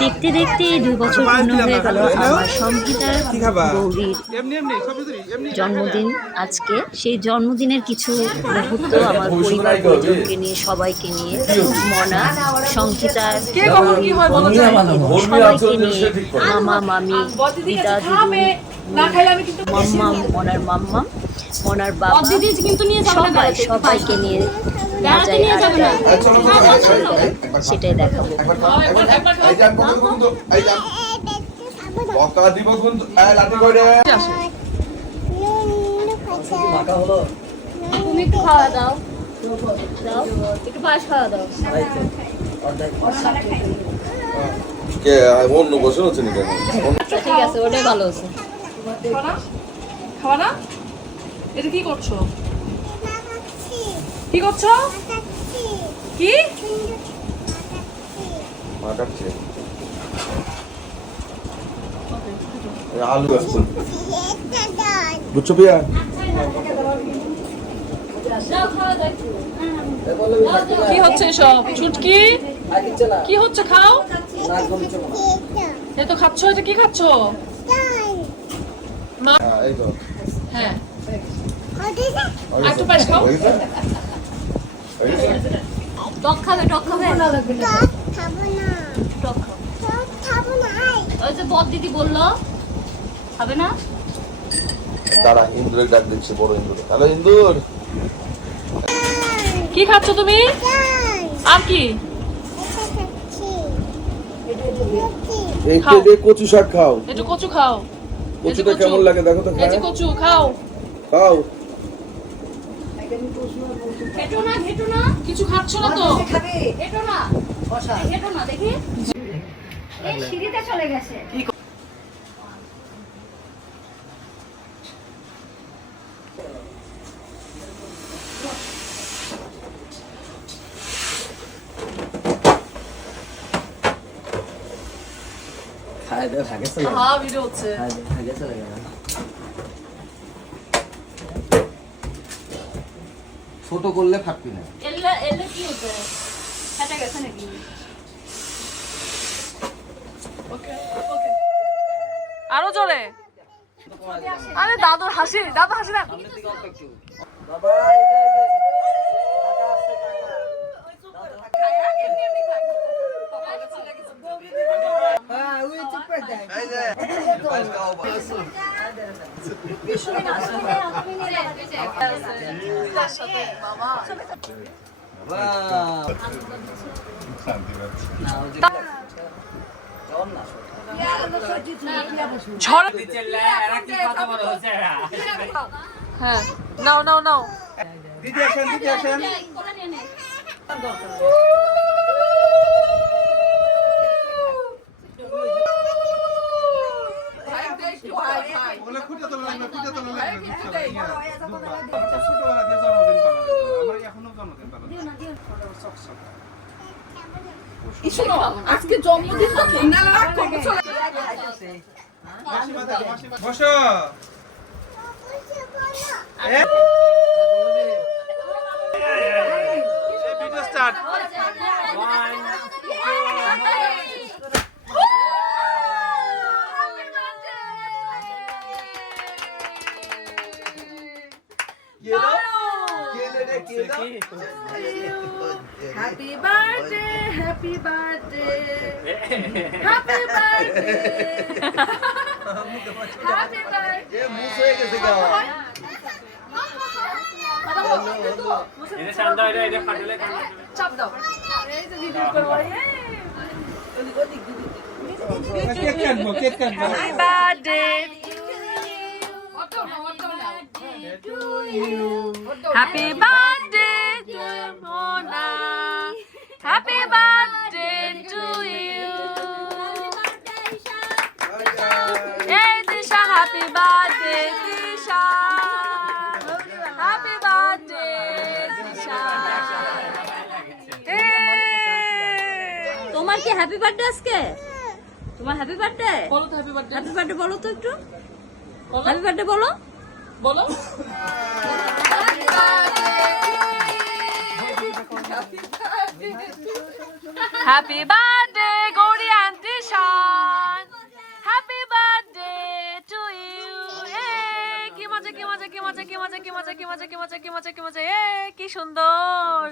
দেখতে দেখতে 2 বছর পূর্ণ হয়ে গেল আমার সংগীতার গৌরীর জন্মদিন আজকে। সেই জন্মদিনের কিছু মুহূর্ত আমার পরিবার পরিজনকে নিয়ে, সবাইকে নিয়ে, মনা, সংগীতার সবাইকে নিয়ে, মামা মামি, দিদা দিদি, মাম্মাম, মনার মাম্মাম, মনার বাবা, সবাইকে নিয়ে মজায় সেটাই দেখাবো। তুমি একটু খাওয়া দাও, একটু পাশ খাওয়া দাও। অন্য বসে হচ্ছে না, ঠিক আছে, ওটাই ভালো আছে। খাওয়া না? এটা কি করছো? কি করছো? কি মা কাটছে আলু বুঝছো পিয়া? কি হচ্ছে সব? চুটকি কি হচ্ছে? খাও। এই তো খাচ্ছ। এটা কি খাচ্ছ? এই তো হ্যাঁ, একটু পাশ খাও। টক খাবে? টক খাবে? টক খাবো না। ওই যে বদ দিদি বললো খাবে না। দাঁড়া, ইন্দুরের ডাক দিচ্ছে, বড় ইন্দুর। হ্যালো ইন্দুর, কি খাচ্ছ তুমি? আর কি? একটু কচু শাক খাও। একটু কচু খাও। কচুটা কেমন লাগে দেখো তো। এই যে কচু খাও। খাও। হেঁটো না, কিছু খাচ্ছ না তো? হেঁটো না, দেখি এই সিঁড়িতে চলে গেছে। হ্যাঁ, ভিডিও হচ্ছে। ছোট করলে ফাটবি না। এলে কি হচ্ছে? ফেটে গেছে নাকি? আরো জোরে। আরে দাদুর হাসি না। বাবা হ্যাঁ, নাও। দিদি আসেন। আজকে জন্মদিন তো বসো। Video start. Happy birthday, happy birthday, happy birthday, happy birthday. মুখ হয়ে গেছে গা। চাপ দাও। এই যে ভিডিও করবো। কেক কাটবো। Happy birthday to you. Happy birthday to Mona. Happy birthday to you. এই Disha, happy birthday Disha. Happy birthday Disha. তোমার কি হ্যাপি বার্থডে আজকে? তোমার হ্যাপি বার্থডে? বলো তো হ্যাপি বার্থডে। হ্যাপি বার্থডে বলো তো একটু। হ্যাপি বার্থডে বলো। হ্যাপি বার্থডে গৌরী অ্যান্ড দিশা। মজা কি মজা কি মজা কি মজা কি মজা কি মজা কি মজা কি মজা এ কি সুন্দর